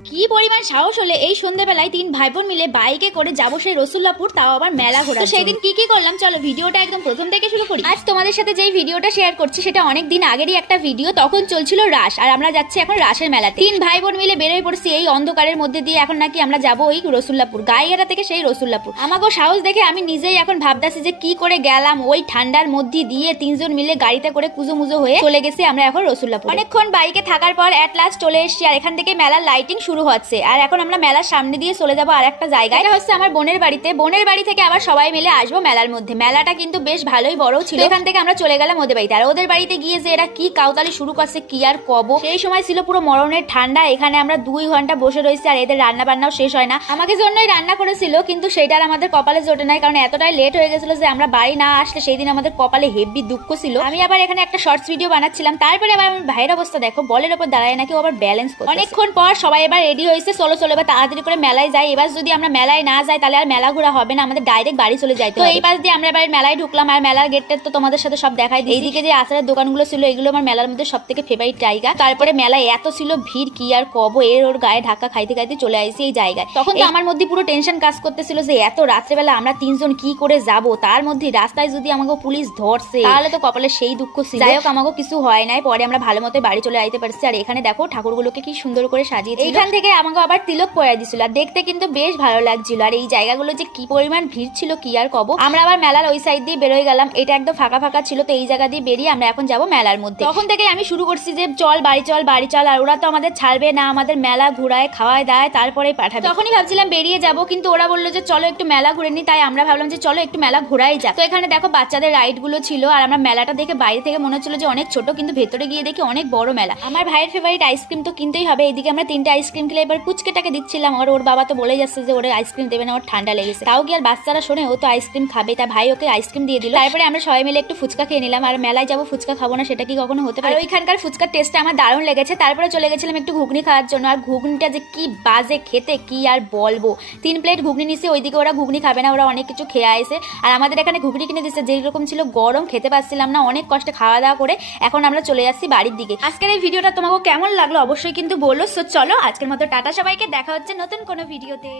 কি পরিমাণ সাহস হলে এই সন্ধ্যাবেলায় তিন ভাইবোন মিলে বাইকে করে যাবো সেই রসুল্লাপুর, তাও আবার মেলা ঘোরা। তো সেদিন কি করলাম চলো ভিডিওটা একদম প্রথম থেকে শুরু করি। আজ তোমাদের সাথে যেই ভিডিওটা শেয়ার করছি সেটা অনেক দিন আগেরই একটা ভিডিও, তখন চলছিল রাস আর আমরা যাচ্ছি এখন রাসের মেলা। তিন ভাই বোন মিলে বেরোয় পড়ছি এই অন্ধকারের মধ্যে দিয়ে, এখন নাকি আমরা যাবো ওই রসুল্লাপুর, গাইঘাটা থেকে সেই রসুল্লাপুর। আমাকেও সাহস দেখে আমি নিজেই এখন ভাবতেছি যে কি করে গেলাম ওই ঠান্ডার মধ্যে দিয়ে, তিনজন মিলে গাড়িতে করে কুজো মুজো হয়ে চলে গেছি আমরা এখন রসুল্লাপুর। অনেকক্ষণ বাইকে থাকার পর এট লাস্ট চলে এসেছি আর এখান থেকে মেলার লাইটিং শুরু হচ্ছে। আর এখন আমরা মেলার সামনে দিয়ে চলে যাবো আর একটা জায়গায়, এটা হচ্ছে আমার বোনের বাড়িতে। বোনের বাড়ি থেকে আবার সবাই মিলে আসবো মেলার মধ্যে। মেলাটা কিন্তু বেশ ভালোই বড় ছিল। এখান থেকে আমরা চলে গেলাম ওদের বাড়িতে। আর ওদের বাড়িতে গিয়ে যে এরা কি কাউতালি শুরু করছে কি আর কব, সেই সময় ছিল পুরো মরণের ঠান্ডা। এখানে আমরা 2 ঘন্টা বসে রয়েছি আর এদের রান্না বান্নাও শেষ হয় না। আমাকে জন্যই রান্না করেছিল, কিন্তু সেটার আমাদের কপালে জোটে নাই, কারণ এতটাই লেট হয়ে গেছিল যে আমরা বাড়ি না আসলে সেই দিন আমাদের কপালে হেভি দুঃখ ছিল। আমি আবার এখানে একটা শর্টস ভিডিও বানাচ্ছিলাম, তারপরে আবার আমার ভাইয়ের অবস্থা দেখো, বলের উপর দাঁড়ায় নাকি আবার ব্যালেন্স করছে। অনেকক্ষণ পর সবাই এবার রেডি হয়েছে, চলো চলো এবার তাড়াতাড়ি করে মেলায় যাই। এবার যদি আমরা মেলায় না যাই তাহলে আর মেলা ঘোরা হবে না, আমাদের ডাইরেক্ট বাড়ি চলে যাই। তো এই পাশ দিয়ে আমরা এবার মেলায় ঢুকলাম আর মেলার গেটটা তো তোমাদের সাথে সব দেখাই দিই। এইদিকে যে আচারের দোকানগুলো ছিল এগুলো আমার মেলার মধ্যে সব থেকে ফেভারিট জায়গা। তারপরে মেলায় এত ছিল ভিড় কি আর কব, ওর গায়ে ধাক্কা খাইতে খাইতে চলে আসি এই জায়গায়। তখন তো আমার মধ্যে পুরো টেনশন কাজ করতেছিল যে এত রাত্রেবেলা আমরা তিনজন কি করে যাব, তার মধ্যে রাস্তায় যদি আমাকে পুলিশ ধরছে তাহলে তো কপালে সেই দুঃখ ছিল। যাই হোক আমাকে কিছু হয় নাই, পরে আমরা ভালো মতো বাড়ি চলে আইতে পারছি। আর এখানে দেখো ঠাকুরগুলোকে কি সুন্দর করে সাজিয়েছে। এখান থেকে আমাকে আবার তিলক পরে দিছিল আর দেখতে কিন্তু বেশ ভালো লাগছিল। আর এই জায়গাগুলো যে কি পরিমাণ ভিড় ছিল কি আর কব। আমরা আবার মেলার ওই সাইড দিয়ে বেরোয় গেলাম, এটা একদম ফাঁকা ফাঁকা ছিল। তো এই জায়গা দিয়ে বেরিয়ে আমরা এখন যাবো মেলার মধ্যে। তখন থেকে আমি শুরু করছি যে চল বাড়ি চল বাড়ি চল, আর ওরা তো আমাদের ছাড়বে না, আমাদের মেলা ঘুরায় খাওয়ায় দায় তারপরে পাঠাবে। তখনই ভাবছিলাম বেরিয়ে যাব, কিন্তু ওরা বললো যে চলো একটু মেলা ঘুরে নি, তাই আমরা ভাবলাম যে চলো একটু মেলা ঘোরাই যাক। তো এখানে দেখো বাচ্চাদের রাইড গুলো ছিল আর আমরা মেলাটা দেখে বাইরে থেকে মনে হচ্ছিল যে অনেক ছোট, কিন্তু ভেতরে গিয়ে দেখি অনেক বড় মেলা। আমার ভাইয়ের ফেভারিট আইসক্রিম তো কিনতেই হবে। এদিকে আমরা 3টে আইসক্রিম খেলে এবার পুচকেটাকে দিচ্ছিলাম, আর ওর বাবা তো বলে যাচ্ছে যে ওরা আইসক্রিম দেবে না, ওর ঠান্ডা লেগেছে। তাও কি আর বাচ্চারা শোনে, ও তো আইসক্রিম খাবে, তাই ভাই ওকে আইসক্রিম দিয়ে দিল। তারপরে আমরা সবাই মিলে একটু ফুচকা খেয়ে নিলাম। আর মেলায় যাবো ফুচকা খাবো না সেটা কি কখনো হতে পারে? ওইখানকার ফুচকার টেস্টটা আমার দারুণ লেগেছে। তারপরে চলে গেছিলাম একটু ঘুগনি খাওয়ার জন্য, আর ঘুগনিটা যে কি বাজে খেতে কি আর বলবো। 3 প্লেট ঘুগনি নিছে, ওইদিকে ওরা ঘুগনি খাবে না, ওরা অনেক কিছু খেয়ে আসে। আর আমাদের এখানে ঘুগনি কিনে দিচ্ছে, যেরকম ছিল গরম, খেতে পাচ্ছিলাম না। অনেক কষ্টে খাওয়া দাওয়া করে এখন আমরা চলে যাচ্ছি বাড়ির দিকে। আজকের এই ভিডিওটা তোমাকে কেমন লাগলো অবশ্যই কিন্তু বলো। সো চলো আজকের মতো টাটা সবাইকে, দেখা হচ্ছে নতুন কোনো ভিডিওতে।